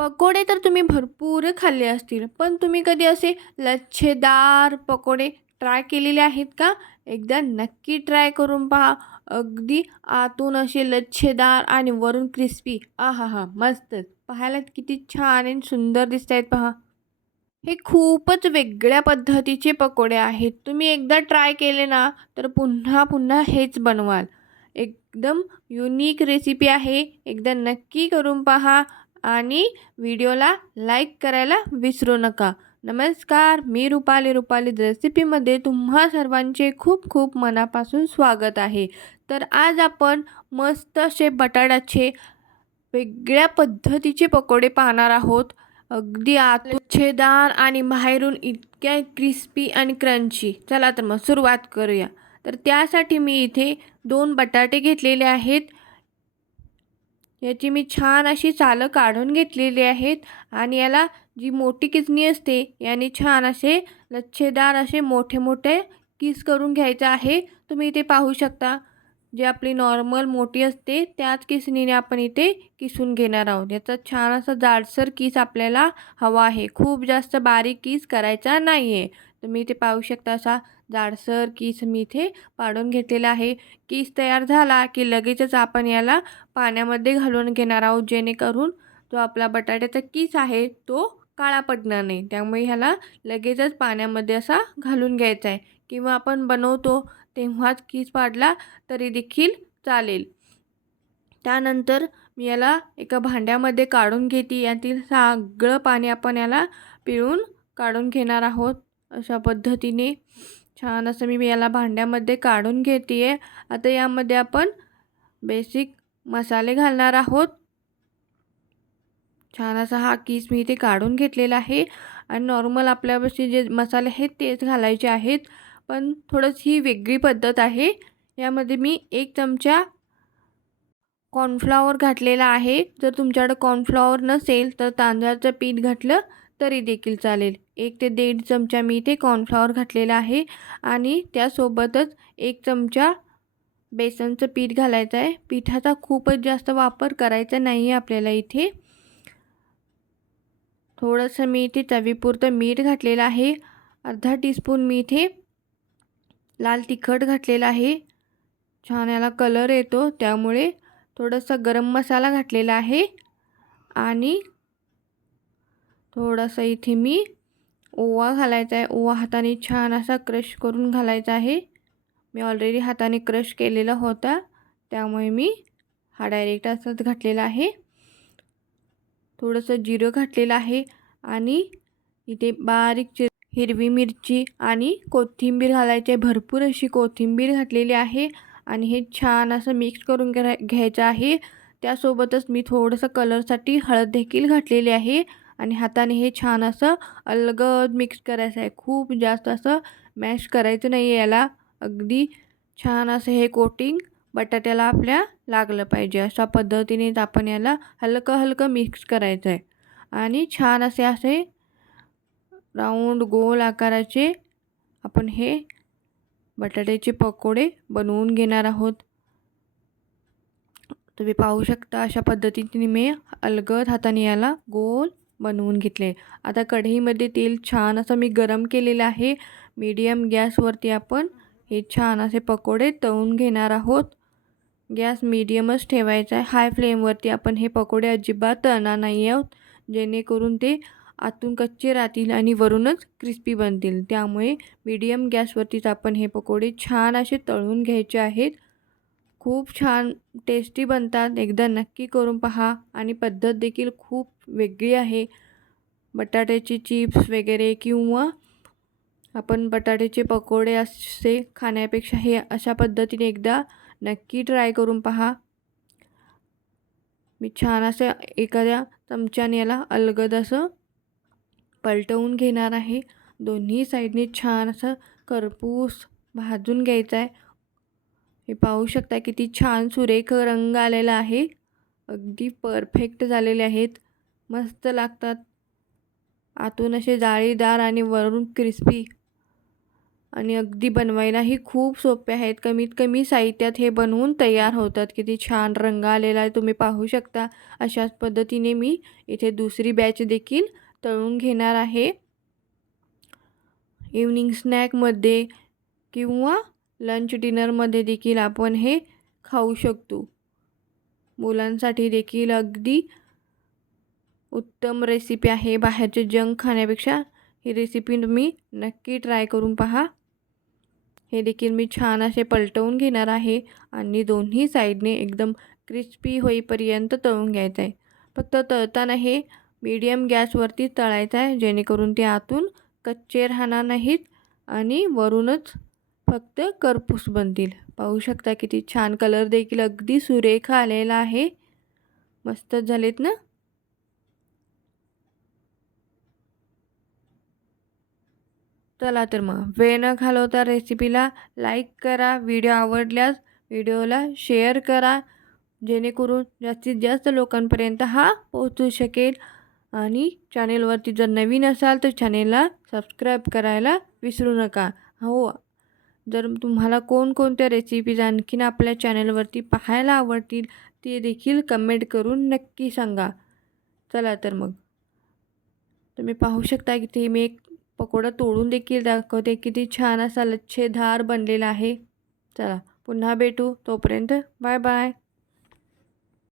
पकोडे तर तुम्ही भरपूर खाल्ले असतील, पण तुम्ही कधी असे लच्छेदार पकोडे ट्राय केलेले आहेत का? एकदा नक्की ट्राय करून पहा. अगदी आतून असे लच्छेदार आणि वरून क्रिस्पी. आहाहा! मस्तच. पाहायला किती छान आणि सुंदर दिसतायत पहा. हे खूपच वेगळ्या पद्धतीचे पकोडे आहेत. तुम्ही एकदा ट्राय केले ना, तर पुन्हा-पुन्हा हेच बनवाल. एकदम युनिक रेसिपी आहे. एकदा नक्की करून पहा आणि व्हिडिओला लाईक करायला विसरू नका. नमस्कार, मी रुपाली. रुपाली रेसिपीमध्ये तुम्हा सर्वांचे खूप-खूप मनापासून स्वागत आहे. तर आज आपण मस्त असे बटाट्याचे वेगळ्या पद्धतीचे पकोडे पाहणार आहोत. अगदी आतून छेदार आणि बाहेरून इतक्या क्रिस्पी आणि क्रंची. चला तर मग सुरुवात करूया. तर त्यासाठी मी इथे 2 बटाटे घेतलेले आहेत. याची मी छान अशी सालं काढून घेतलेली आहेत आणि याला जी मोठी किसणी असते याने छान असे लच्छेदार असे मोठे-मोठे किस करून घ्यायचं आहे. तुम्ही इथे पाहू शकता. जी आपली नॉर्मल मोठी असते त्याच किसणीने आपण इथे किसून घेणार आहोत. याचा छान असा जाडसर किस आपल्याला हवा आहे. खूप जास्त बारीक किस करायचा नाही आहे. तुम्ही इथे पाहू शकता असा जाडसर किस मी इथे पाडून घेतलेला आहे. किस तयार झाला की लगेचच आपण याला पाण्यामध्ये घालून घेणार आहोत, जेणेकरून जो आपला बटाट्याचा किस आहे तो काळा पडणार नाही. त्यामुळे ह्याला लगेचच पाण्यामध्ये असा घालून घ्यायचा आहे किंवा आपण बनवतो तेव्हाच किस पाडला तरी देखील चालेल. त्यानंतर मी याला एका भांड्यामध्ये काढून घेते. यातील सगळं पाणी आपण याला पिळून काढून घेणार आहोत. अशा पद्धतीने छान असं मी याला भांड्यामध्ये काढून घेते आहे. आता यामध्ये आपण बेसिक मसाले घालणार आहोत. छान असा हा किस मी इथे काढून घेतलेला आहे आणि नॉर्मल आपल्यापाशी जे मसाले आहेत तेच घालायचे आहेत. पण थोडंसं ही वेगळी पद्धत आहे. यामध्ये मी 1 चमचा कॉर्नफ्लॉवर घातलेला आहे. जर तुमच्याकडे कॉर्नफ्लॉवर नसेल तर तांदळाचं पीठ घातलं तरी देखील चालेल. 1 ते 1.5 चमचा मी इथे कॉर्नफ्लॉवर घातलेला आहे आणि त्यासोबतच 1 चमचा बेसनचं पीठ घालायचं आहे. पिठाचा खूपच जास्त वापर करायचा नाही आहे आपल्याला इथे. थोडंसं मी इथे चवीपुरतं मीठ घातलेलं आहे. अर्धा टीस्पून मी इथे लाल तिखट घातलेलं आहे. छान याला कलर येतो त्यामुळे थोडंसं गरम मसाला घातलेला आहे आणि थोडासा इथे मी ओवा घालायचा आहे. ओवा हाताने छान असा क्रश करून घालायचा आहे. मी ऑलरेडी हाताने क्रश केलेला होता त्यामुळे मी हा डायरेक्ट असाच घातलेला आहे. थोडंसं जिरं घातलेलं आहे आणि इथे बारीक हिरवी मिरची आणि कोथिंबीर घालायची आहे. भरपूर अशी कोथिंबीर घातलेली आहे आणि हे छान असं मिक्स करून घ्यायचं आहे. त्यासोबतच मी थोडंसं कलरसाठी हळद देखील घातलेली आहे आणि हाताने हे छान असं अलगद मिक्स करायचं आहे. खूप जास्त असं मॅश करायचं नाही आहे याला. अगदी छान असं हे कोटिंग बटाट्याला आपल्या लागलं पाहिजे. अशा पद्धतीनेच आपण याला हलकं-हलकं मिक्स करायचं आहे आणि छान असे राऊंड गोल आकाराचे आपण हे बटाट्याचे पकोडे बनवून घेणार आहोत. तुम्ही पाहू शकता अशा पद्धतीने मी अलगद हाताने याला गोल बनवून घेतले. आता कढईमध्ये तेल छान असं मी गरम केलेलं आहे. मीडियम गॅसवरती आपण हे छान असे पकोडे तळून घेणार आहोत. गॅस मीडियमच ठेवायचा आहे. हाय फ्लेमवरती आपण हे पकोडे अजिबात तळणार नाही आहोत, जेणेकरून ते आतून कच्चे राहतील आणि वरूनच क्रिस्पी बनतील. त्यामुळे मीडियम गॅसवरतीच आपण हे पकोडे छान असे तळून घ्यायचे आहेत. खूप छान टेस्टी बनतात. एकदा नक्की करून पहा आणि पद्धत देखील खूप वेगळी आहे. बटाट्याचे चिप्स वगैरे किंवा आपण बटाट्याचे पकोडे असे खाण्यापेक्षा हे अशा पद्धतीने एकदा नक्की ट्राय करून पहा. मी छान असं एखाद्या चमच्याने याला अलगद असं पलटवून घेणार आहे. दोन्ही साईडने छान असं खरपूस भाजून घ्यायचं आहे. हे पाहू शकता किती छान सुरेख रंग आलेला आहे. अगदी परफेक्ट झालेले आहेत. मस्त लागतात. आतून असे जाळीदार आणि वरून क्रिस्पी. आणि अगदी बनवायलाही खूप सोपे आहेत. कमीत कमी साहित्यात हे बनवून तयार होतात. किती छान रंग आलेला आहे तुम्ही पाहू शकता. अशाच पद्धतीने मी इथे दुसरी बॅच देखील तळून घेणार आहे. इव्हनिंग स्नॅकमध्ये किंवा लंच डिनरमध्ये देखील आपण हे खाऊ शकतो. मुलांसाठी देखील अगदी उत्तम रेसिपी आहे. बाहेरचे जंक खाण्यापेक्षा ही रेसिपी तुम्ही नक्की ट्राय करून पहा. हे देखील मी छान असे पलटवून घेणार आहे आणि दोन्ही साईडने एकदम क्रिस्पी होईपर्यंत तळून घ्यायचं आहे. फक्त तळताना हे मीडियम गॅसवरती तळायचं आहे, जेणेकरून ते आतून कच्चे राहणार नाहीत आणि वरूनच फक्त करपूस बनतील. पाहू शकता किती छान कलर देखील अगदी सुरेख आलेला आहे. मस्तच झालेत ना. चला तर मग वेळ न घालवता रेसिपीला लाईक करा. व्हिडिओ आवडल्यास व्हिडिओला शेअर करा, जेणेकरून जास्तीत जास्त लोकांपर्यंत हा पोहोचू शकेल. आणि चॅनेलवरती जर नवीन असाल तर चॅनेलला सबस्क्राईब करायला विसरू नका. हो, जर तुम्हाला कोणकोणत्या रेसिपीज आणखीन आपल्या चॅनेलवरती पाहायला आवडतील ते देखील कमेंट करून नक्की सांगा. चला तर मग तुम्ही पाहू शकता की ते मी एक पकोडा तोडून देखील दाखवते. किती छान असा लच्छेदार बनलेला आहे. चला पुन्हा भेटू. तोपर्यंत बाय बाय.